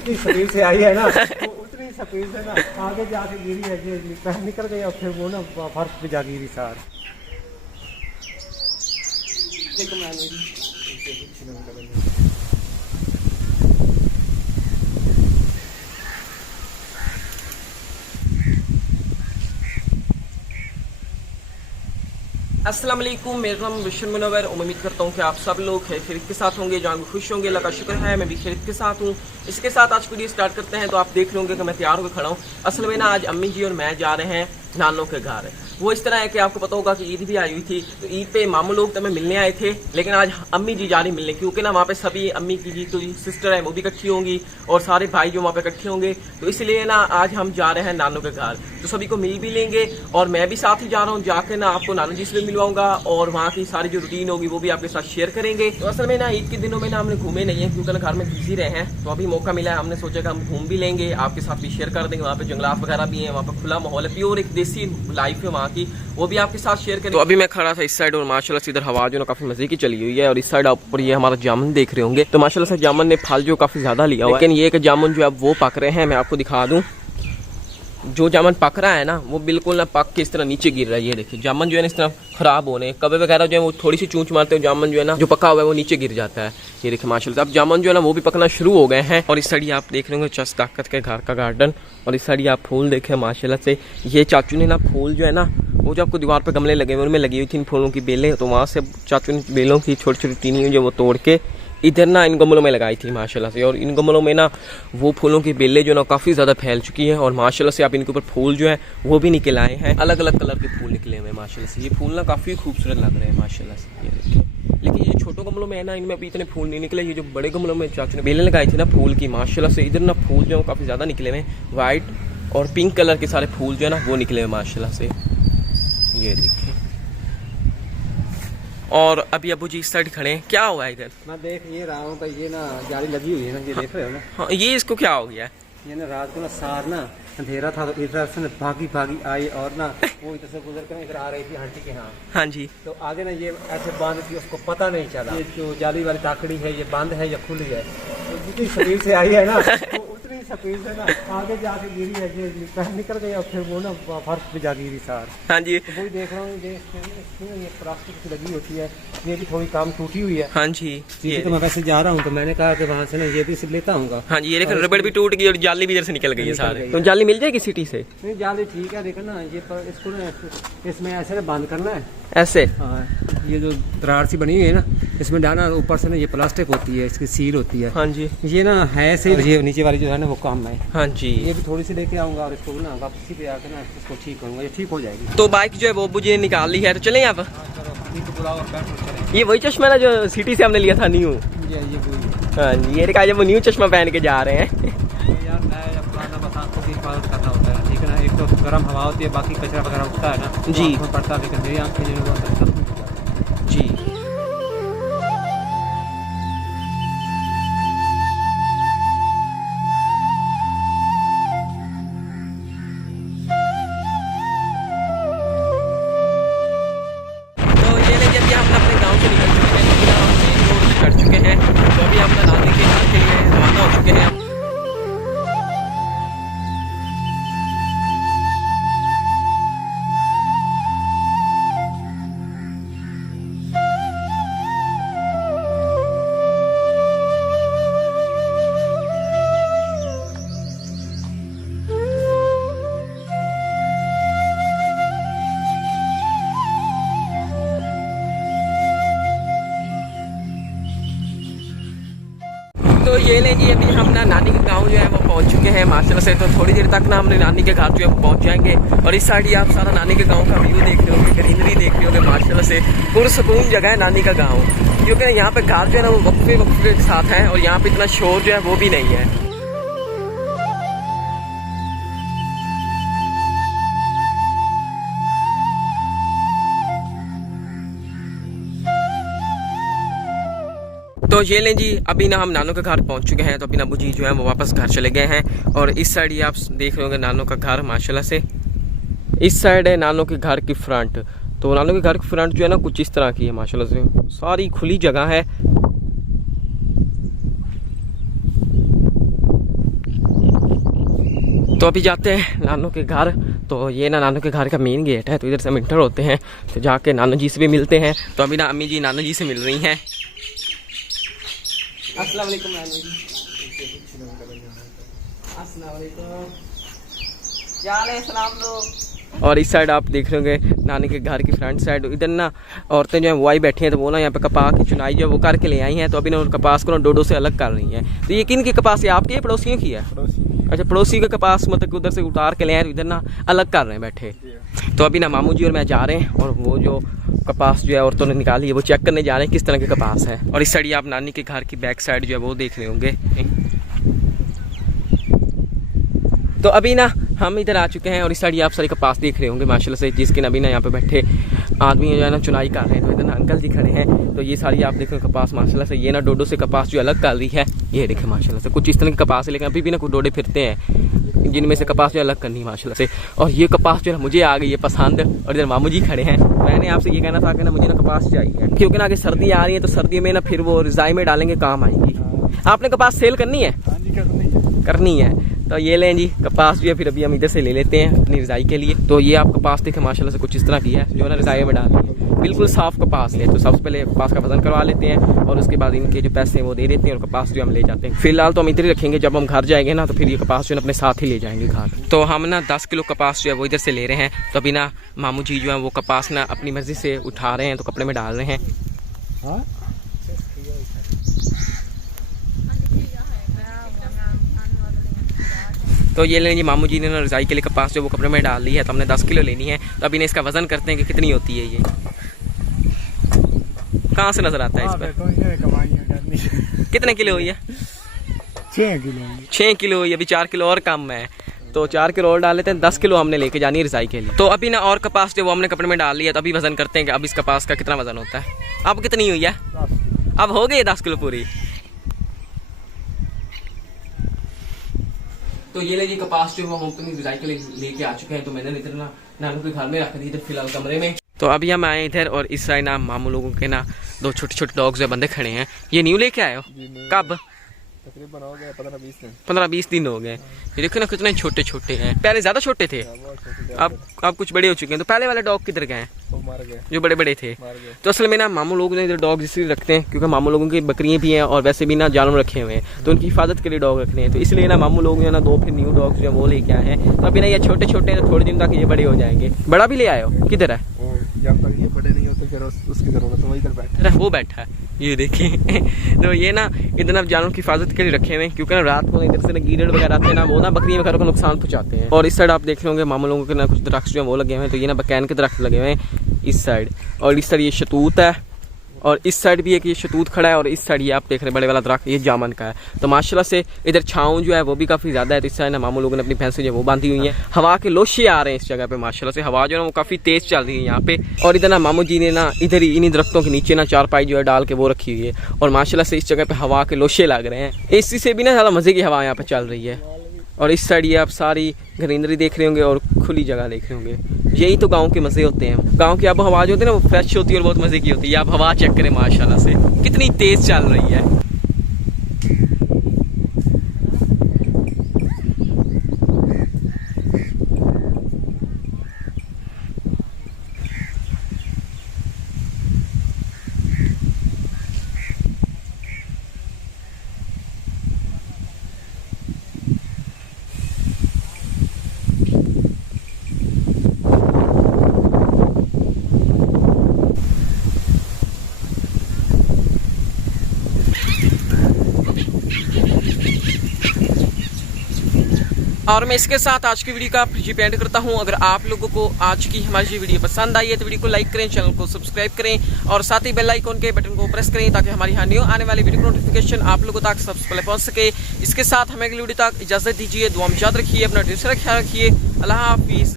जितनी स्पीड से आई है ना वो उतनी स्पीड से ना आगे जाके गिरी है, ये निकल गई और फिर वो ना फर्श पे जा गिरी सार। अस्सलाम वालेकुम, मेरा नाम विशन मुनव्वर। उम्मीद करता हूँ कि आप सब लोग खैरियत के साथ होंगे, जान खुश होंगे। अल्लाह का शुक्र है मैं भी खैरियत के साथ हूँ। इसके साथ आज वीडियो स्टार्ट करते हैं। तो आप देख लोगे कि मैं तैयार होकर खड़ा हूँ। असल में ना आज अम्मी जी और मैं जा रहे हैं नानों के घर। वो इस तरह है कि आपको पता होगा कि ईद भी आई हुई थी, तो ईद पे मामू लोग तो हमें मिलने आए थे, लेकिन आज अम्मी जी जा रही मिलने, क्योंकि ना वहाँ पे सभी अम्मी की जी तो सिस्टर है वो भी इकट्ठी होंगी और सारे भाई जो वहाँ पे इकट्ठे होंगे। तो इसलिए ना आज हम जा रहे हैं नानों के घर, तो सभी को मिल भी लेंगे और मैं भी साथ ही जा रहा हूँ। जाके ना आपको नानू जी से भी मिलवाऊंगा और वहाँ की सारी जो रूटीन होगी वो भी आपके साथ शेयर करेंगे। तो असल में ना ईद के दिनों में ना हमने घूमे नहीं है, क्योंकि ना घर में बिजी रहे हैं, तो अभी मौका मिला है, हमने सोचा कि हम घूम भी लेंगे, आपके साथ भी शेयर कर देंगे। वहाँ पे जंगलात वगैरह भी है, वहाँ पे खुला माहौल है, प्योर एक देसी लाइफ है वहाँ की, वो भी आपके साथ शेयर करें। तो अभी मैं खड़ा था इस साइड और माशाल्लाह से इधर हवा जो ना काफी मजे की चली हुई है, और इस साइड ऊपर ये हमारा जामुन देख रहे होंगे। तो माशाल्लाह से जामुन ने फल जो काफी ज्यादा लिया हुआ है, लेकिन ये जामुन जो है वो पक रहे हैं। मैं आपको दिखा दूं, जो जामुन पक रहा है ना वो बिल्कुल ना पक के इस तरह नीचे गिर रहा है। ये देखिए जामुन जो है ना इस तरह खराब होने, कब्बे वगैरह जो है वो थोड़ी सी चूंच मारते हैं, जामुन जो है ना जो पका हुआ है वो नीचे गिर जाता है। ये देखिए माशाल्लाह अब जामुन जो है ना वो भी पकना शुरू हो गए हैं। और इस साइड आप देख रहे होंगे चस ताकत के घर का गार्डन, और इस साइड आप फूल देखे माशाल्लाह से। ये चाचू ने ना फूल जो है ना वो जो आपको दीवार पर गमले लगे हुए उनमें लगी हुई थी इन फूलों की बेलें, तो वहाँ से चाचू ने बेलों की छोटी छोटी टीनी जो वो तोड़ के इधर ना इन गमलों में लगाई थी माशाल्लाह से। और इन गमलों में ना वो फूलों की बेलें जो ना काफ़ी ज़्यादा फैल चुकी हैं, और माशाल्लाह से आप इनके ऊपर फूल जो है वो भी निकल आए हैं, अलग अलग कलर के फूल निकले हुए हैं माशाल्लाह से। ये फूल ना काफ़ी खूबसूरत लग रहे हैं माशाल्लाह से, ये देखिए। लेकिन ये छोटों गमलों में है ना इनमें अभी इतने फूल नहीं निकले। ये जो बड़े गमलों में चाचू ने बेलें लगाई थी ना फूल की, माशाल्लाह से इधर ना फूल जो है काफ़ी ज़्यादा निकले हुए हैं, वाइट और पिंक कलर के सारे फूल जो है ना वो निकले हुए माशाल्लाह से, ये देखिए। और अभी अबू जी इस साइड खड़े हैं, क्या हुआ है इधर? मैं देख ये रहा हूँ भाई, ये ना जाली लगी हुई है ना, ये देख रहे हो ना। हाँ, ये इसको क्या हो गया है? ये ना रात को ना सार ना अंधेरा था, तो इधर से भागी भागी आई और ना वो इधर से गुजर कर इधर आ रही थी आंटी के यहाँ। हाँ जी। तो आगे ना ये ऐसे बंद थी, उसको पता नहीं चला ये जो जाली वाली ताकड़ी है ये बंद है या खुली है। तो जितनी स्पीड से आई है ना वो उतनी स्पीड से ना आगे जाके गिरी है, ये निकल गई और फिर वो ना फर्श पे जा गिरी सार। हाँ जी। तो वही देख रहा हूँ, ये प्लास्टिक की लगी होती है, ये भी थोड़ी काम टूटी हुई है। हाँ जी। ये तो मैं वैसे जा रहा हूँ, तो मैंने कहा कि वहाँ से ना ये भी लेता हूँ। हाँ जी, ये देखो रबड़ भी टूट गई और जाली भी इधर से निकल गई है सारे। तो जाली मिल जाएगी सिटी से? नहीं जाली ठीक है, देखो ना ये पर इसको ना इसमें ऐसे ना बंद करना है ऐसे। हाँ, ये जो दरार सी बनी हुई है ना इसमें डालना, ऊपर से ना ये प्लास्टिक होती है, इसकी सील होती है। हाँ जी। ये ना है से ये नीचे वाली जो है ना वो काम है। हाँ जी। ये भी थोड़ी सी लेके आऊंगा और इसको ना वापसी पे आकर ना इसको ठीक करूंगा, ये ठीक हो जाएगी। तो बाइक जो है वो मुझे निकाल ली है, तो चलें आप? चलो बुलाओ और बैठो चलें। ये वही चश्मा ना जो सिटी से हमने लिया था न्यू? ये कोई। हाँ जी, ये देखा जब वो न्यू चश्मा पहन के जा रहे हैं। यार नया या पुराना बस आंखों की हिफाजत करना होता है, ठीक है ना। एक तो गर्म हवा होती है, बाकी कचरा वगैरह उठता है ना जी पड़ता है, लेकिन मेरी आंखें जो है जी। तो ये लेके अभी हम अपने गांव से निकल चुके हैं, रोड चढ़ चुके हैं, तो अभी हम नानी के घर के लिए रवाना हो चुके हैं। तो ये लें जी, अभी हम ना नानी के गांव जो है वो पहुंच चुके हैं माशाल्लाह से। तो थोड़ी देर तक ना हमने नानी के घर जो है पहुंच जाएंगे, और इस साइड आप सारा नानी के गांव का व्यू देख रहे होंगे, ग्रीनरी देख रहे होंगे माशाल्लाह से। पुरसकून जगह है नानी का गांव, क्योंकि यहाँ पे घर जो है ना वो वक्फे वक्फे के साथ है, और यहाँ पे इतना शोर जो है वो भी नहीं है। तो ये लें जी, अभी ना हम नानों के घर पहुंच चुके हैं। तो अभी अबू जी जो है वो वापस घर चले गए हैं, और इस साइड ये आप देख रहे होंगे नानों का घर माशाल्लाह से। इस साइड है नानों के घर की फ्रंट। तो नानों के घर की फ्रंट जो है ना कुछ इस तरह की है माशाल्लाह से, सारी खुली जगह है। तो अभी जाते हैं नानू के घर। तो ये ना नानू के घर का मेन गेट है, तो इधर से हम इंटर होते हैं, तो जाके नानू जी से भी मिलते हैं। तो अभी ना अम्मी जी नानू जी से मिल रही हैं। अस्सलाम वालेकुम नानू जी। अस्सलाम वालेकुम, क्या हाल है, सलाम लो। और इस साइड आप देख रहे होंगे नानी के घर की फ्रंट साइड, इधर ना औरतें जो है वो आई बैठी हैं, तो वो ना यहाँ पे कपास की चुनाई जो है वो करके ले आई हैं। तो अभी ना उन कपास को ना डोडो से अलग कर रही हैं। तो ये किन की कपास है, आपकी या पड़ोसियों की है? अच्छा, पड़ोसी का कपास मतलब उधर से उतार के ले आए, इधर ना अलग कर रहे हैं बैठे। तो अभी ना मामू जी और मैं जा रहे हैं, और वो जो कपास जो है औरतों ने निकाली है वो चेक करने जा रहे हैं किस तरह के कपास है। और इस साइड आप नानी के घर की बैक साइड जो है वो देख रहे होंगे। तो अभी ना हम इधर आ चुके हैं, और इस साइड आप सारी कपास देख रहे होंगे माशाल्लाह से, जिसके अभी ना यहाँ पे बैठे आदमी जो है ना चुनाई कर रहे हैं। तो इधर ना अंकल जी खड़े हैं। तो ये सारी आप देख रहे हो कपास माशाल्लाह से, ये ना डोडो से कपास जो अलग कर रही है। ये देखें माशाल्लाह से कुछ इस तरह के कपास है, लेकिन अभी भी ना कुछ डोडे फिरते हैं जिनमें से कपास जो अलग करनी है माशाल्लाह से। और ये कपास जो है मुझे आ गई है पसंद। और इधर मामू जी खड़े हैं। मैंने आपसे ये कहना था कि ना मुझे ना कपास चाहिए, क्योंकि ना आगे सर्दी आ रही है, तो सर्दी में ना फिर वो रजाई में डालेंगे काम आएंगी। आपने कपास सेल करनी है? करनी है। तो ये लें जी कपास जो है, फिर अभी हम इधर से ले लेते हैं अपनी रजाई के लिए। तो ये आप कपास देखें माशाल्लाह से कुछ इस तरह की है, जो है ना रजाई में डालनी है। बिल्कुल साफ कपास है। तो सबसे पहले कपास का वजन करवा लेते हैं, और उसके बाद इनके जो पैसे हैं वो दे देते हैं, और कपास जो हम ले जाते हैं। फिलहाल तो हम इधर ही रखेंगे, जब हम घर जाएंगे ना तो फिर ये कपास जो है अपने साथ ही ले जाएंगे घर। तो हम ना 10 किलो कपास जो है वो इधर से ले रहे हैं। तो अभी ना मामू जी जो है वो कपास ना अपनी मर्जी से उठा रहे हैं, तो कपड़े में डाल रहे हैं। तो ये लेंगे मामू जी ने ना रजाई के लिए कपास जो वो कपड़े में डाल ली है। तो हमने 10 किलो लेनी है। तो अभी ने इसका वजन करते हैं कि कितनी होती है। ये कहाँ से नजर आता है इस पर? कितने किलो हुई है? 6 किलो हुई। अभी 4 किलो और कम है, तो 4 किलो और डाल लेते हैं। 10 किलो हमने लेके जानी है रजाई के लिए। तो अभी ना और कपास जो वो हमने कपड़े में डाल लिया। तो अभी वजन करते हैं कि अब इस कपास का कितना वजन होता है। अब कितनी हुई है? अब हो गई 10 किलो पूरी। तो ये लीजिए कपास जो हम अपनी रजाई के लिए लेके आ चुके हैं। तो मैंने इधर ना नानू के घर में रख दी, इधर फिलहाल कमरे में। तो अभी हम आए इधर, और इस साइड ना मामू लोगों के ना 2 छोटे छोटे डॉग्स बंदे खड़े हैं। ये न्यू लेके आए हो? कब? तकरीबन हो गए 15-20 दिन हो गए। ये देखो ना कितने छोटे छोटे हैं। पहले ज्यादा छोटे थे, अब कुछ बड़े हो चुके हैं। तो पहले वाले डॉग किधर गए? मार गए, जो बड़े बड़े थे। तो असल में ना मामू लोग ने इधर डॉग इसलिए रखते हैं क्योंकि मामू लोगों की बकरियां भी हैं, और वैसे भी ना जानवर रखे हुए हैं, तो उनकी हिफाजत के लिए डॉग रखने हैं। तो इसलिए ना मामू लोग जो ना 2 फिर न्यू डॉग्स जो वो लेके आए हैं। तो अभी ना ये छोटे छोटे हैं, तो थोड़े दिन तक ये बड़े हो जाएंगे। बड़ा भी ले आए हो? किधर है? जब तक ये बड़े नहीं होते फिर उसकी जरूरत, वो इधर बैठा है। वो बैठा है, ये देखिए। तो ये ना इधर ना जानवरों की हिफाजत के लिए रखे हुए हैं, क्योंकि ना रात को इधर से ना कीड़े वगैरह आते हैं ना, वो ना बकरियों वगैरह को नुकसान पहुंचाते हैं। और इस साइड आप देख रहे होंगे मामू लोगों के ना कुछ दरख्त जो है वो लगे हुए हैं। तो ये ना बकैन के दरख्त लगे हुए हैं इस साइड, और इस साइड ये शतूत है, और इस साइड भी एक ये शतूत खड़ा है, और इस साइड ये आप देख रहे हैं बड़े वाला दरख्त ये जामन का है। तो माशाल्लाह से इधर छाँव जो है वो भी काफ़ी ज़्यादा है। तो इस साइड ना मामू लोगों ने अपनी भैंसें जो वो बांधी हुई हैं। हवा के लोशे आ रहे हैं इस जगह पे माशाल्लाह से, हवा जो है वो काफ़ी तेज़ चल रही है यहाँ पे। और इधर ना मामू जी ने ना इधर ही इन्हीं दरख्तों के नीचे ना चारपाई जो है डाल के वो रखी हुई है, और माशाल्लाह से इस जगह पे हवा के लोशे लग रहे हैं। एसी से भी ना ज़्यादा मज़े की हवा यहाँ पे चल रही है। और इस साइड ये आप सारी ग्रीनरी देख रहे होंगे, और खुली जगह देख रहे होंगे। यही तो गांव के मज़े होते हैं। गांव की अब हवा जो होती है ना वो फ्रेश होती है और बहुत मज़े की होती है। आप हवा चेक करें माशाल्लाह से कितनी तेज़ चल रही है। और मैं इसके साथ आज की वीडियो का फिर एंड करता हूं। अगर आप लोगों को आज की हमारी वीडियो पसंद आई है तो वीडियो को लाइक करें, चैनल को सब्सक्राइब करें, और साथ ही बेल आइकन के बटन को प्रेस करें, ताकि हमारी न्यू आने वाली वीडियो की नोटिफिकेशन आप लोगों तक सबसे पहले पहुंच सके। इसके साथ हमें अगली वीडियो तक इजाजत दीजिए। दुआ में याद रखिए, अपना ख्याल रखिए। अल्लाह हाफिज़।